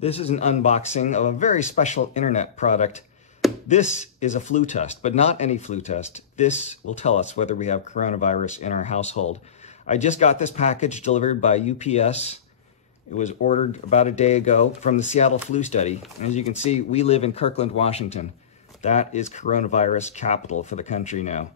This is an unboxing of a very special internet product. This is a flu test, but not any flu test. This will tell us whether we have coronavirus in our household. I just got this package delivered by UPS. It was ordered about a day ago from the Seattle Flu Study. As you can see, we live in Kirkland, Washington. That is coronavirus capital for the country now.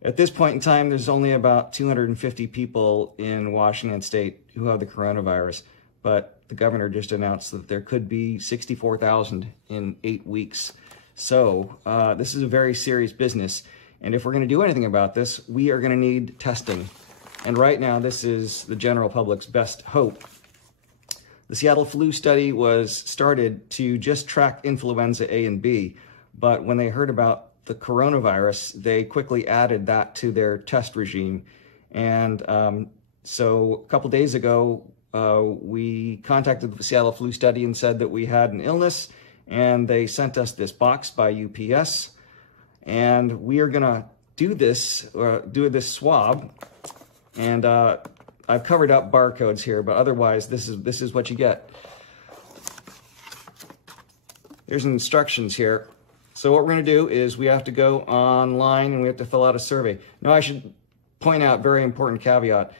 At this point in time, there's only about 250 people in Washington State who have the coronavirus, but the governor just announced that there could be 64,000 in 8 weeks. So this is a very serious business. And if we're going to do anything about this, we are going to need testing. And right now, this is the general public's best hope. The Seattle Flu Study was started to just track influenza A and B, but when they heard about the coronavirus, they quickly added that to their test regime. And so a couple days ago, we contacted the Seattle Flu Study and said that we had an illness, and they sent us this box by UPS. And we are gonna do this swab. And I've covered up barcodes here, but otherwise this is what you get. There's instructions here. So what we're going to do is we have to go online and we have to fill out a survey. Now I should point out, very important caveat,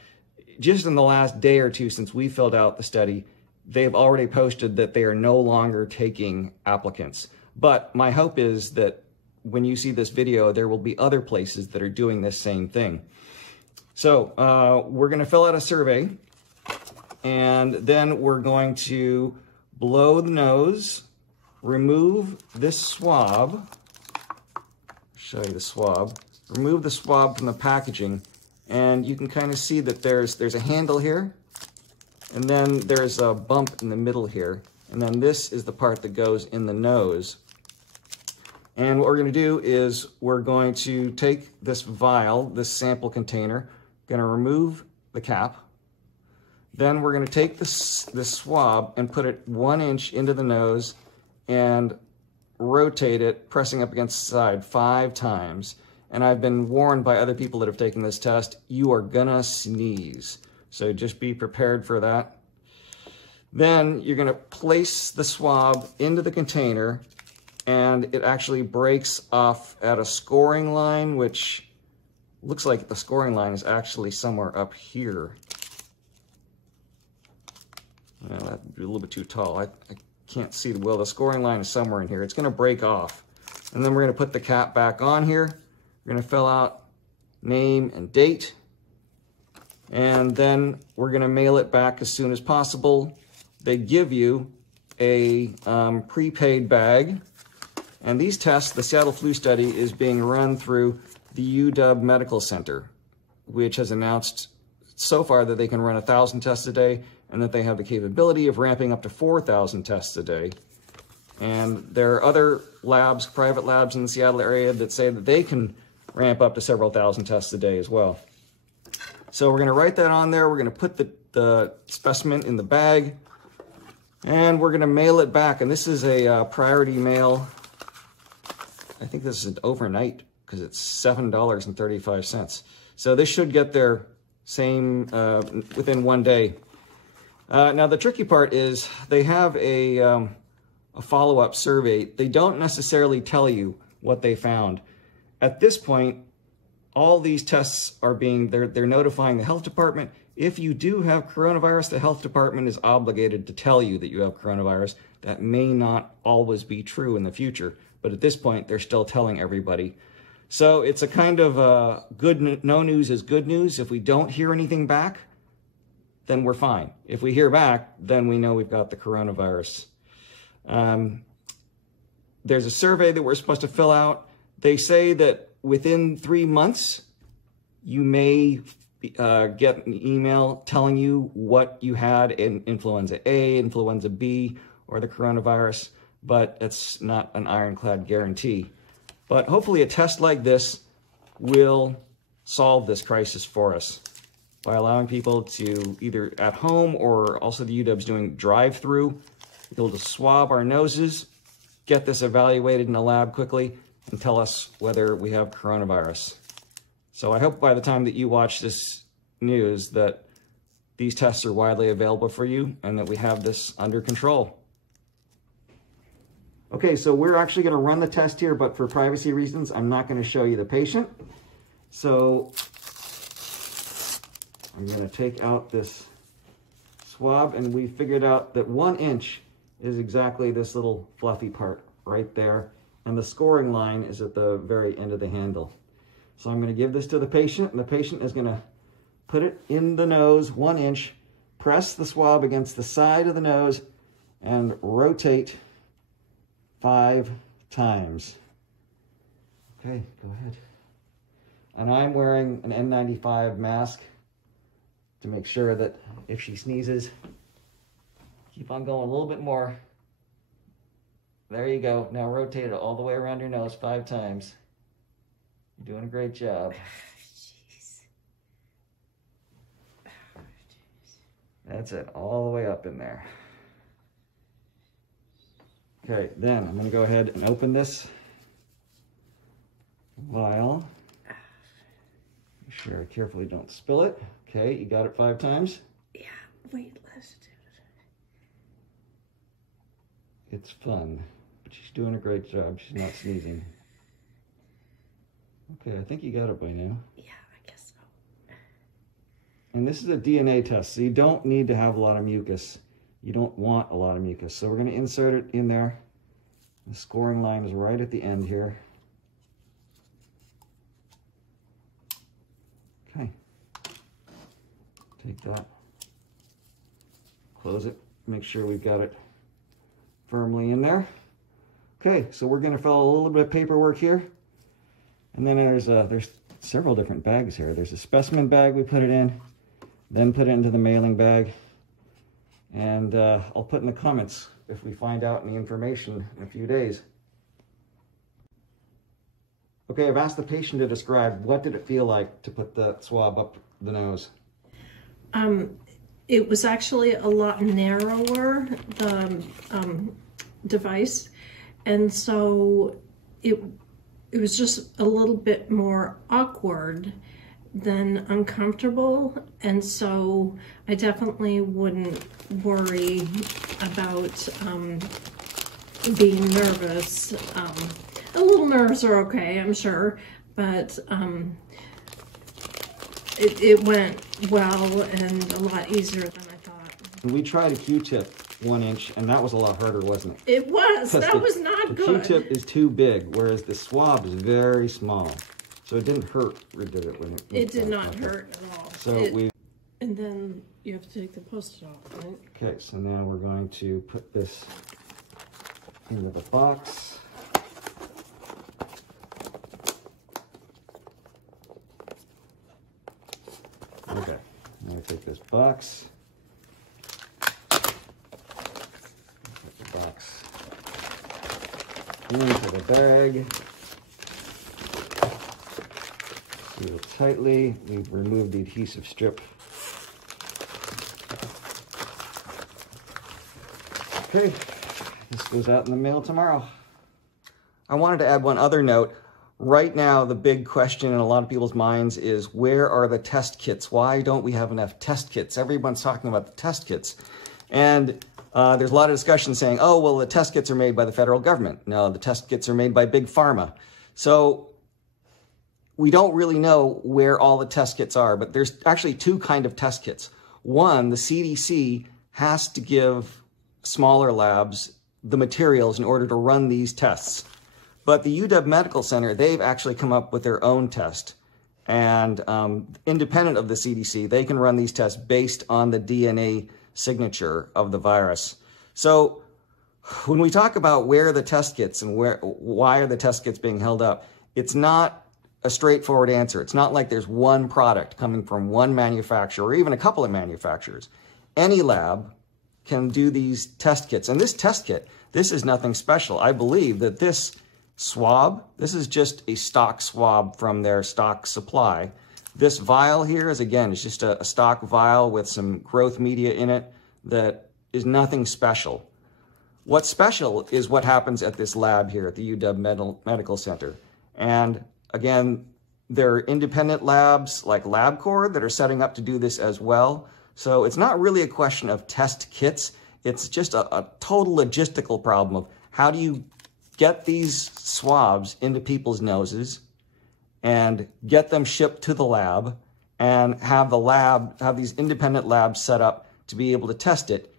just in the last day or two since we filled out the study, they've already posted that they are no longer taking applicants. But my hope is that when you see this video, there will be other places that are doing this same thing. So we're going to fill out a survey, and then we're going to blow the nose, remove this swab, show you the swab, remove the swab from the packaging, and you can kind of see that there's a handle here, and then there's a bump in the middle here, and then this is the part that goes in the nose. And what we're going to do is we're going to take this vial, this sample container, going to remove the cap, then we're going to take this swab and put it 1 inch into the nose and rotate it, pressing up against the side 5 times. And I've been warned by other people that have taken this test, you are gonna sneeze. So just be prepared for that. Then you're gonna place the swab into the container, and it actually breaks off at a scoring line, which looks like the scoring line is actually somewhere up here. Well, that'd be a little bit too tall. I can't see the wheel. The scoring line is somewhere in here. It's going to break off. And then we're going to put the cap back on here. We're going to fill out name and date. And then we're going to mail it back as soon as possible. They give you a prepaid bag. And these tests, the Seattle Flu Study, is being run through the UW Medical Center, which has announced so far that they can run 1,000 tests a day, and that they have the capability of ramping up to 4,000 tests a day. And there are other labs, private labs in the Seattle area, that say that they can ramp up to several thousand tests a day as well. So we're going to write that on there. We're going to put the specimen in the bag, and we're going to mail it back. And this is a priority mail. I think this is an overnight because it's $7.35. So this should get there within 1 day. Now the tricky part is they have a follow-up survey. They don't necessarily tell you what they found. At this point, all these tests are they're notifying the health department. If you do have coronavirus, the health department is obligated to tell you that you have coronavirus. That may not always be true in the future, but at this point, they're still telling everybody. So it's a kind of no news is good news. If we don't hear anything back, then we're fine. If we hear back, then we know we've got the coronavirus. There's a survey that we're supposed to fill out. They say that within 3 months, you may get an email telling you what you had in influenza A, influenza B, or the coronavirus, but it's not an ironclad guarantee. But hopefully a test like this will solve this crisis for us by allowing people to either at home, or also the UW's doing drive-through, be able to swab our noses, get this evaluated in a lab quickly, and tell us whether we have coronavirus. So I hope by the time that you watch this news that these tests are widely available for you and that we have this under control. Okay, so we're actually going to run the test here, but for privacy reasons, I'm not going to show you the patient. So I'm going to take out this swab, and we figured out that 1 inch is exactly this little fluffy part right there, and the scoring line is at the very end of the handle. So I'm going to give this to the patient, and the patient is going to put it in the nose 1 inch, press the swab against the side of the nose, and rotate 5 times. Okay, go ahead. And I'm wearing an N95 mask to make sure that if she sneezes, keep on going a little bit more. There you go. Now rotate it all the way around your nose 5 times. You're doing a great job. Jeez. That's it, all the way up in there. Okay, then I'm going to go ahead and open this vial. Make sure I carefully don't spill it. Okay, you got it 5 times? Yeah, wait, let's do it. It's fun, but she's doing a great job. She's not sneezing. Okay, I think you got it by now. Yeah, I guess so. And this is a DNA test, so you don't need to have a lot of mucus. You don't want a lot of mucus. So we're going to insert it in there. The scoring line is right at the end here. Okay. Take that. Close it. Make sure we've got it firmly in there. Okay, so we're going to fill a little bit of paperwork here. And then there's several different bags here. There's a specimen bag we put it in, then put it into the mailing bag. And I'll put in the comments if we find out any information in a few days. Okay, I've asked the patient to describe what did it feel like to put the swab up the nose. It was actually a lot narrower, the device, and so it was just a little bit more awkward than uncomfortable, and so I definitely wouldn't worry about being nervous. A little nerves are okay, I'm sure, but it went well and a lot easier than I thought. We tried a Q-tip 1 inch, and that was a lot harder, wasn't it? It was. That was not good. The Q-tip is too big, whereas the swab is very small. So it didn't hurt, did it? When it did not hurt at all. So and then you have to take the post-it off, right? Okay, so now we're going to put this into the box. Okay, I'm going to take this box. Put the box into the bag. Seal it tightly. We've removed the adhesive strip. Okay, this goes out in the mail tomorrow. I wanted to add one other note. Right now, the big question in a lot of people's minds is, where are the test kits? Why don't we have enough test kits? Everyone's talking about the test kits. And there's a lot of discussion saying, oh, well, the test kits are made by the federal government. No, the test kits are made by Big Pharma. So we don't really know where all the test kits are, but there's actually 2 kinds of test kits. One, the CDC has to give smaller labs the materials in order to run these tests. But the UW Medical Center, they've actually come up with their own test. And independent of the CDC, they can run these tests based on the DNA signature of the virus. So when we talk about where are the test kits and why are the test kits being held up, it's not a straightforward answer. It's not like there's one product coming from one manufacturer or even a couple of manufacturers. Any lab can do these test kits. And this test kit, this is nothing special. I believe that this swab, this is just a stock swab from their stock supply. This vial here is, again, it's just a stock vial with some growth media in it that is nothing special. What's special is what happens at this lab here at the UW Medical Center. And again, there are independent labs like LabCorp that are setting up to do this as well. So it's not really a question of test kits. It's just a total logistical problem of how do you get these swabs into people's noses and get them shipped to the lab and have these independent labs set up to be able to test it.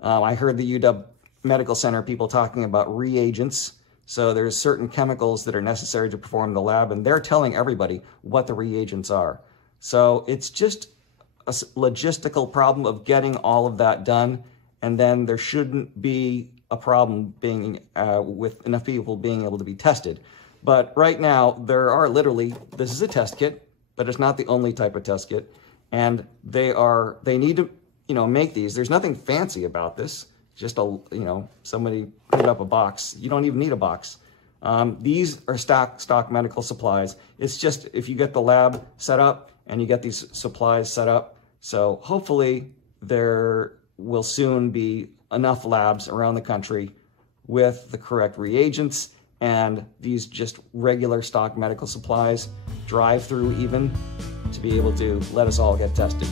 I heard the UW Medical Center people talking about reagents. So there's certain chemicals that are necessary to perform the lab, and they're telling everybody what the reagents are. So it's just a logistical problem of getting all of that done, and then there shouldn't be a problem being with enough people being able to be tested. But right now, there are literally, this is a test kit, but it's not the only type of test kit, and they need to, make these. There's nothing fancy about this. Just somebody put up a box. You don't even need a box. These are stock medical supplies. It's just if you get the lab set up and you get these supplies set up. So hopefully there will soon be enough labs around the country with the correct reagents and these just regular stock medical supplies, drive through even, to be able to let us all get tested.